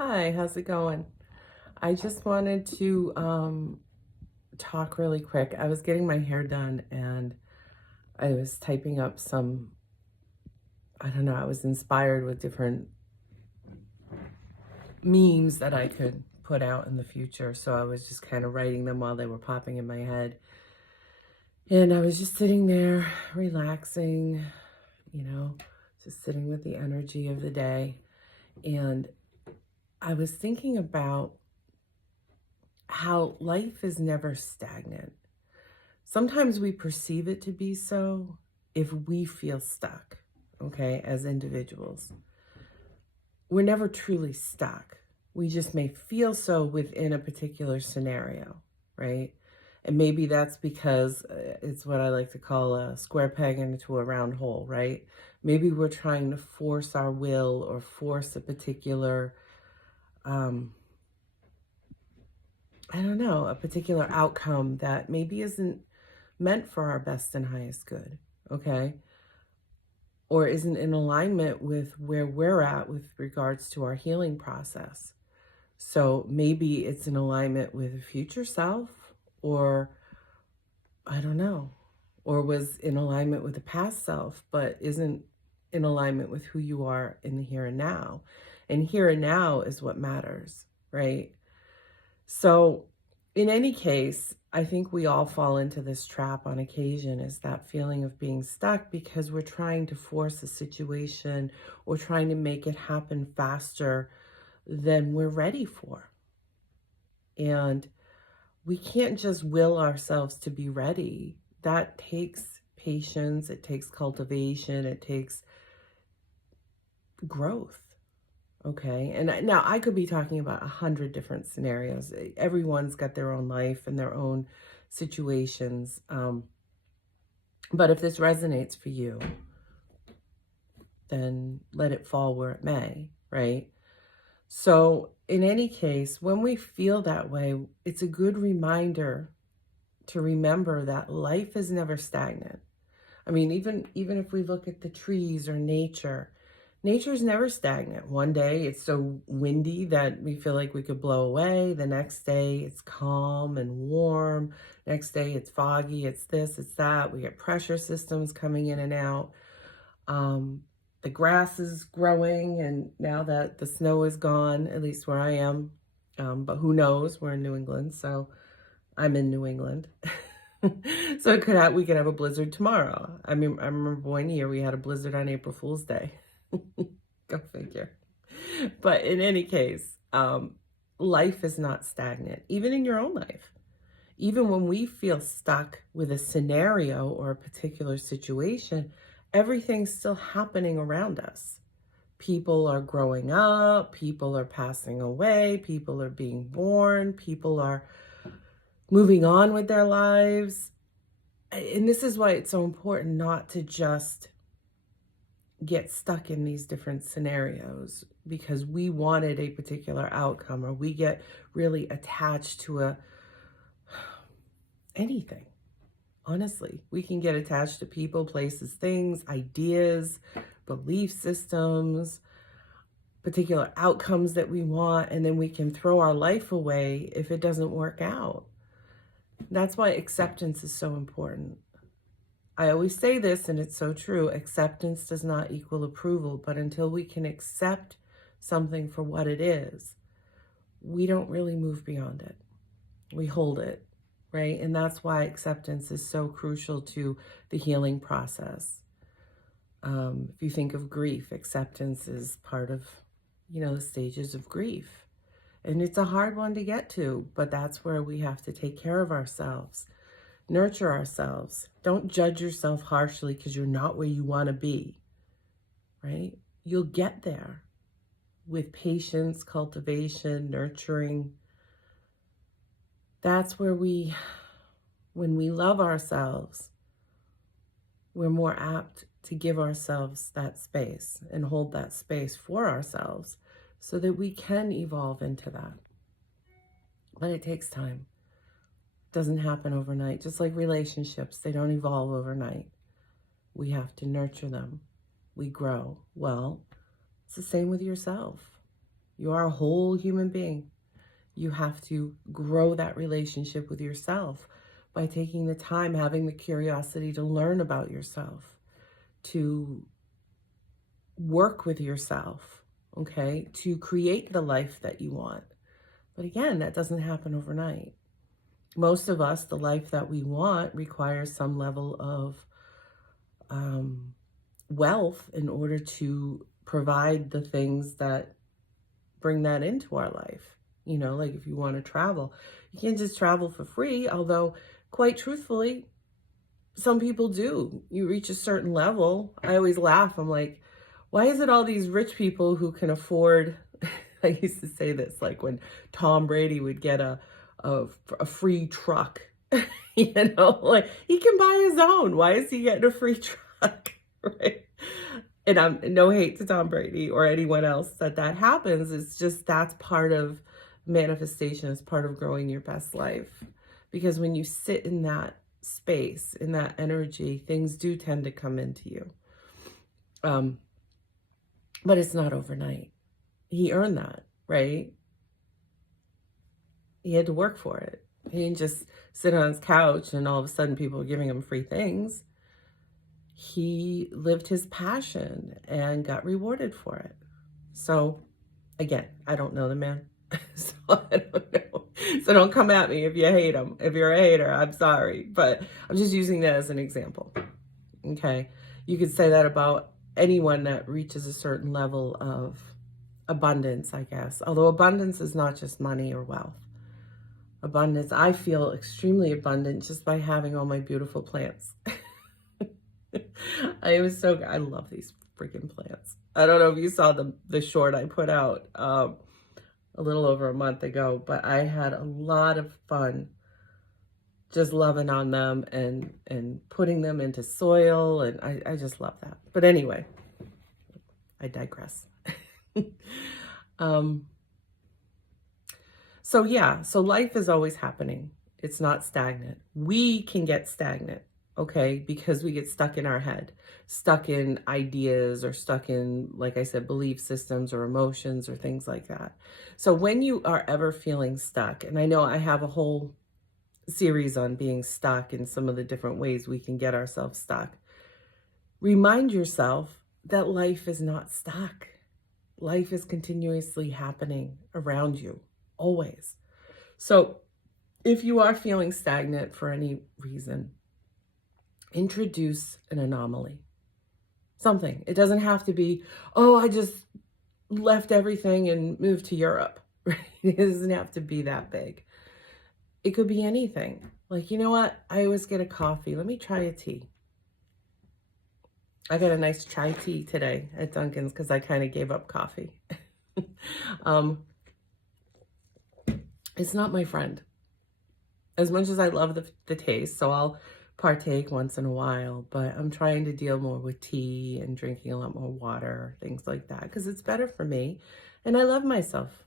Hi, how's it going? I just wanted to talk really quick. I was getting my hair done and I was typing up some, I don't know, I was inspired with different memes that I could put out in the future. So I was just kind of writing them while they were popping in my head. And I was just sitting there relaxing, you know, just sitting with the energy of the day. And I was thinking about how life is never stagnant. Sometimes we perceive it to be so if we feel stuck, okay, as individuals. We're never truly stuck. We just may feel so within a particular scenario, right? And maybe that's because it's what I like to call a square peg into a round hole, right? Maybe we're trying to force our will or force a particular, I don't know, a particular outcome that maybe isn't meant for our best and highest good, okay? Or isn't in alignment with where we're at with regards to our healing process. So maybe it's in alignment with a future self, or I don't know, or was in alignment with the past self, but isn't in alignment with who you are in the here and now. And here and now is what matters, right? So in any case, I think we all fall into this trap on occasion, is that feeling of being stuck because we're trying to force a situation or trying to make it happen faster than we're ready for. And we can't just will ourselves to be ready. That takes patience, it takes cultivation, it takes growth. Okay. And now I could be talking about 100 different scenarios. Everyone's got their own life and their own situations. But if this resonates for you, then let it fall where it may, right? So in any case, when we feel that way, it's a good reminder to remember that life is never stagnant. I mean, even if we look at the trees or nature, nature's never stagnant. One day it's so windy that we feel like we could blow away. The next day it's calm and warm. Next day it's foggy. It's this, it's that. We get pressure systems coming in and out. The grass is growing, and now that the snow is gone, at least where I am, but who knows? We're in New England, so I'm in New England. So we could have a blizzard tomorrow. I mean, I remember one year we had a blizzard on April Fool's Day. Go figure. But in any case, life is not stagnant, even in your own life. Even when we feel stuck with a scenario or a particular situation, everything's still happening around us. People are growing up, people are passing away, people are being born, people are moving on with their lives. And this is why it's so important not to just get stuck in these different scenarios because we wanted a particular outcome, or we get really attached to anything. Honestly, we can get attached to people, places, things, ideas, belief systems, particular outcomes that we want, and then we can throw our life away if it doesn't work out. That's why acceptance is so important. I always say this, and it's so true. Acceptance does not equal approval, but until we can accept something for what it is, we don't really move beyond it. We hold it, right? And that's why acceptance is so crucial to the healing process. If you think of grief, acceptance is part of, the stages of grief. And it's a hard one to get to, but that's where we have to take care of ourselves. Nurture ourselves. Don't judge yourself harshly because you're not where you want to be, right? You'll get there with patience, cultivation, nurturing. That's where when we love ourselves, we're more apt to give ourselves that space and hold that space for ourselves so that we can evolve into that. But it takes time. Doesn't happen overnight. Just like relationships, they don't evolve overnight. We have to nurture them. We grow. Well, it's the same with yourself. You are a whole human being. You have to grow that relationship with yourself by taking the time, having the curiosity to learn about yourself, to work with yourself, okay, to create the life that you want. But again, that doesn't happen overnight. Most of us, the life that we want requires some level of wealth in order to provide the things that bring that into our life. You know, like if you want to travel, you can't just travel for free, although quite truthfully, some people do. You reach a certain level. I always laugh. I'm like, why is it all these rich people who can afford, I used to say this, like when Tom Brady would get a free truck, you know, like he can buy his own. Why is he getting a free truck? Right? And I'm no hate to Tom Brady or anyone else that happens. It's just that's part of manifestation. It's part of growing your best life. Because when you sit in that space, in that energy, things do tend to come into you. But it's not overnight. He earned that, right? He had to work for it. He didn't just sit on his couch and all of a sudden people were giving him free things. He lived his passion and got rewarded for it. So again, I don't know the man. So I don't know. So don't come at me if you hate him. If you're a hater, I'm sorry. But I'm just using that as an example. Okay. You could say that about anyone that reaches a certain level of abundance, I guess. Although abundance is not just money or wealth. Abundance, I feel extremely abundant just by having all my beautiful plants. I love these freaking plants. I don't know if you saw the short I put out a little over a month ago, but I had a lot of fun just loving on them and putting them into soil, and I just love that. But anyway, I digress. So yeah, so life is always happening. It's not stagnant. We can get stagnant, okay, because we get stuck in our head, stuck in ideas or stuck in, like I said, belief systems or emotions or things like that. So when you are ever feeling stuck, and I know I have a whole series on being stuck and some of the different ways we can get ourselves stuck, remind yourself that life is not stuck. Life is continuously happening around you, always. So if you are feeling stagnant for any reason, introduce an anomaly. Something. It doesn't have to be, oh, I just left everything and moved to Europe. Right? It doesn't have to be that big. It could be anything. Like, you know what? I always get a coffee. Let me try a tea. I got a nice chai tea today at Dunkin's because I kind of gave up coffee. It's not my friend. As much as I love the taste, so I'll partake once in a while, but I'm trying to deal more with tea and drinking a lot more water, things like that, because it's better for me. And I love myself.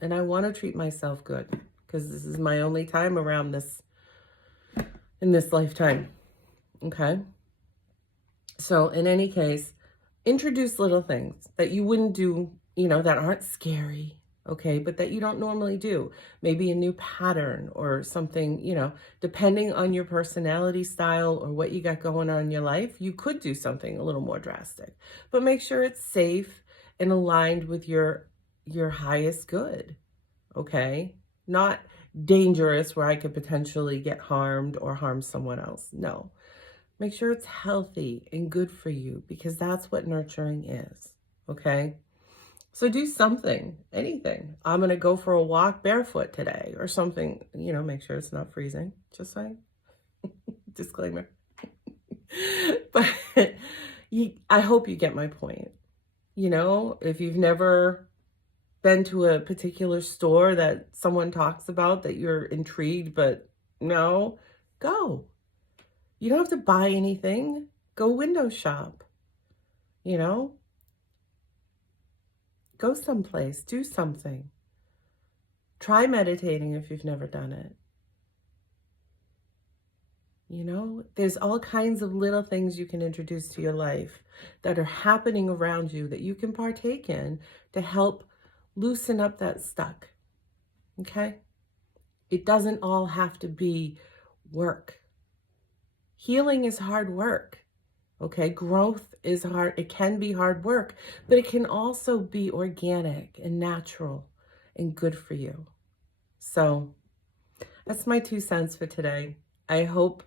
And I want to treat myself good, because this is my only time around this in this lifetime. Okay? So in any case, introduce little things that you wouldn't do, you know, that aren't scary, okay, but that you don't normally do. Maybe a new pattern or something, you know, depending on your personality style or what you got going on in your life, you could do something a little more drastic. But make sure it's safe and aligned with your highest good, okay? Not dangerous where I could potentially get harmed or harm someone else. No. Make sure it's healthy and good for you, because that's what nurturing is, okay? So do something, anything. I'm going to go for a walk barefoot today or something, you know, make sure it's not freezing. Just saying. Disclaimer. But I hope you get my point. You know, if you've never been to a particular store that someone talks about that you're intrigued, but no, go. You don't have to buy anything. Go window shop, you know? Go someplace, do something. Try meditating if you've never done it. You know, there's all kinds of little things you can introduce to your life that are happening around you that you can partake in to help loosen up that stuck, okay? It doesn't all have to be work. Healing is hard work, okay? Growth is hard. It can be hard work, but it can also be organic and natural and good for you. So that's my 2 cents for today. I hope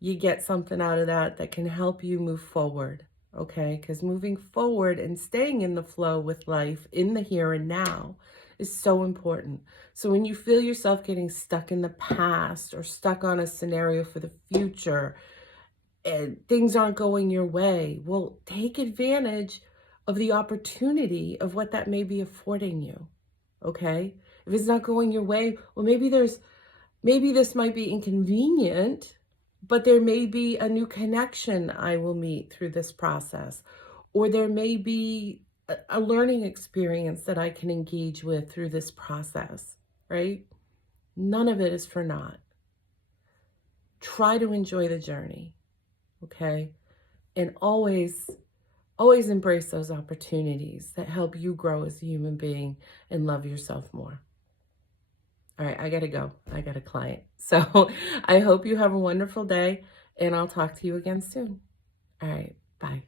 you get something out of that that can help you move forward, okay? Because moving forward and staying in the flow with life in the here and now is so important. So when you feel yourself getting stuck in the past or stuck on a scenario for the future and things aren't going your way, well, take advantage of the opportunity of what that may be affording you, okay? If it's not going your way, well, maybe this might be inconvenient, but there may be a new connection I will meet through this process. Or there may be a learning experience that I can engage with through this process, right? None of it is for naught. Try to enjoy the journey, okay? And always embrace those opportunities that help you grow as a human being and love yourself more. All right, I gotta go. I got a client. So I hope you have a wonderful day, and I'll talk to you again soon. All right, bye.